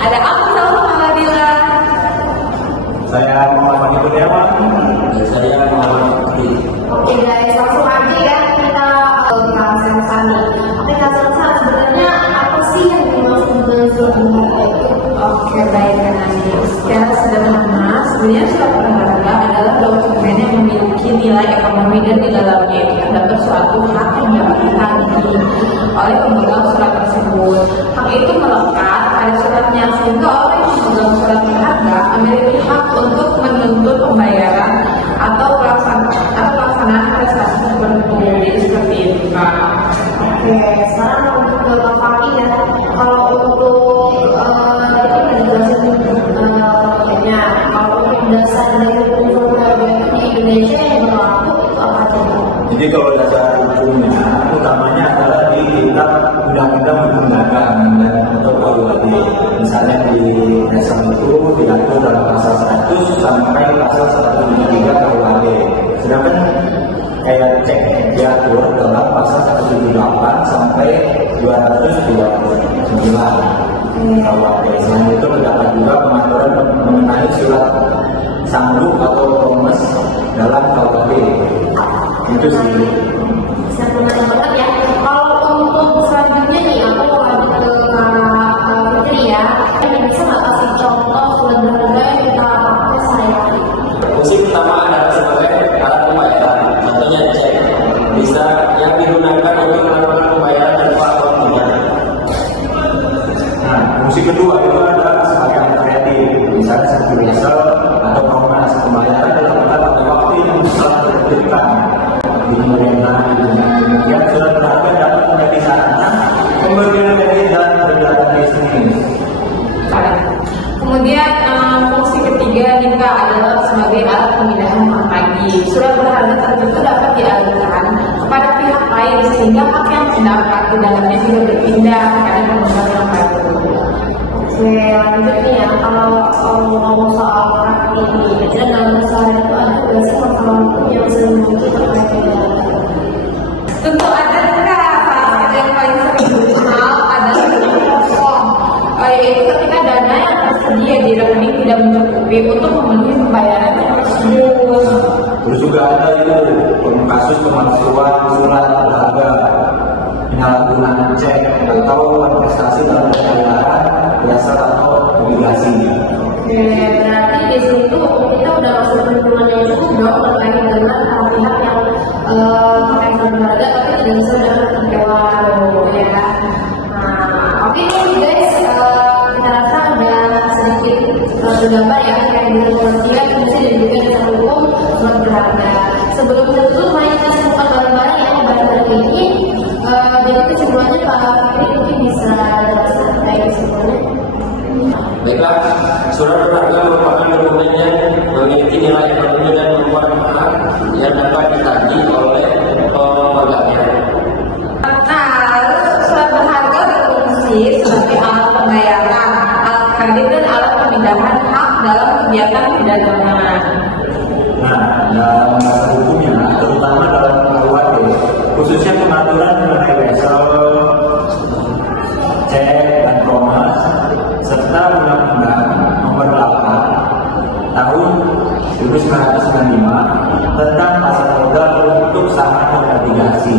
Ada aku sama Fadila. Saya Muhammad Kurniawan. Saya Muhammad Fikri. Oke guys, langsung aja ya kita bahas sama. Oke, Kak, sebenarnya apa sih yang dimaksud dengan surat berharga itu? Oke, baik kan Andi. Secara sederhana, sebenarnya surat berharga adalah dokumen yang memiliki nilai ekonomi dan di dalamnya itu terdapat suatu hak yang dapat ditagih oleh pemegang surat tersebut. Hak itu melekat pada suratnya sehingga orang yang memegang surat berharga memiliki hak untuk menuntut pembayaran atau pelaksanaan prestasi tertentu. Jadi seperti itu, Kak. Oke, sekarang untuk ke Kak Faki ya. Kalau untuk tadi kita dijelasin paketnya. Kalau untuk dasar dari hukum berharga itu di Indonesia yang berlaku itu apa aja? Jadi kalau dasar hukumnya utamanya adalah di kitab undang-undang hukum dagang dan atau KUHP. Misalnya di dasar itu diatur dalam pasal 100 sampai pasal 173 KUHP. Sedangkan kayak cek diatur dalam pasal 178 sampai 229 KUHP. Selain itu terdapat juga pengaturan mengenai surat sanggup atau promes dalam KUHP. Itu sih. Sangat menarik banget ya. Kalau untuk selanjutnya nih, aku mau lanjut ke Kak Fitri ya. Ini bisa nggak kasih contoh surat berharga yang kita pakai sehari-hari? Fungsi pertama adalah sebagai alat pembayaran, contohnya cek, bisa yang digunakan untuk melakukan pembayaran tanpa uang tunai. Nah, fungsi kedua itu adalah sebagai alat kreatif, misalnya seperti wesel atau promes. Pembayaran dilakukan pada waktu yang telah ditentukan di kemudian hari. Kemudian surat berharga dapat menjadi sarana pemberian kredit dan berjalan bisnis. Kemudian fungsi ketiga nih Kak adalah sebagai alat pemindahan hak tagih. Surat berharga tertentu dapat dialihkan kepada pihak lain sehingga hak yang terdapat di dalamnya juga berpindah kepada pemegang yang baru. Oke, lanjut nih ya. Kalau ngomong soal praktik nih, biasanya dalam keseharian itu ada nggak sih masalah hukum yang sering muncul terkait dengan tentu ada Kak. Salah satu yang paling sering dikenal adalah kosong. Yaitu ketika dana yang tersedia di rekening tidak mencukupi untuk memenuhi pembayaran tersebut. Terus juga ada itu kasus pemalsuan surat berharga, penyalahgunaan cek atau investasi dalam pembayaran biasa atau obligasi. Oke, berarti di situ kita udah masuk perhitungan yang cukup dong terkait dengan pihak yang pakai surat berharga tapi tidak bisa mendapatkan hewan, ya kan? Nah, oke guys, kita rasa udah sedikit tergambar ya terkait dengan pengertian fungsi dan juga dasar hukum surat berharga. Sebelum itu, mari kita sebutkan bareng-bareng ya barang-barang ini. Jadi kesimpulannya Pak Fikri mungkin bisa jelaskan terkait kesimpulannya. Baiklah, surat berharga merupakan dokumen yang memiliki nilai ekonomi dan merupakan hak yang dapat ditagih oleh pemegangnya. Nah, surat berharga berfungsi sebagai alat pembayaran, alat kredit dan alat pemindahan hak dalam kegiatan perdagangan. Nah, dalam dasar hukumnya, terutama dalam KUHP, khususnya pengaturan mengenai wesel, cek dan promes, serta Undang-Undang Nomor 8 Tahun 1995 tentang pasar modal untuk saham dan obligasi.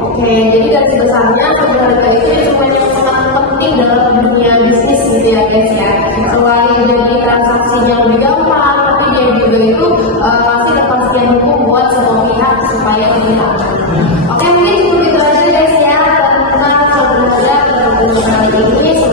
Oke, jadi garis besarnya surat berharga itu semuanya sangat penting dalam dunia bisnis gitu ya guys ya. Selain jadi transaksinya lebih gampang, tapi dia juga itu pasti ada kepastian hukum buat semua pihak supaya lebih aman. Oke, mungkin itu aja guys ya tentang surat berharga tentang kali ini.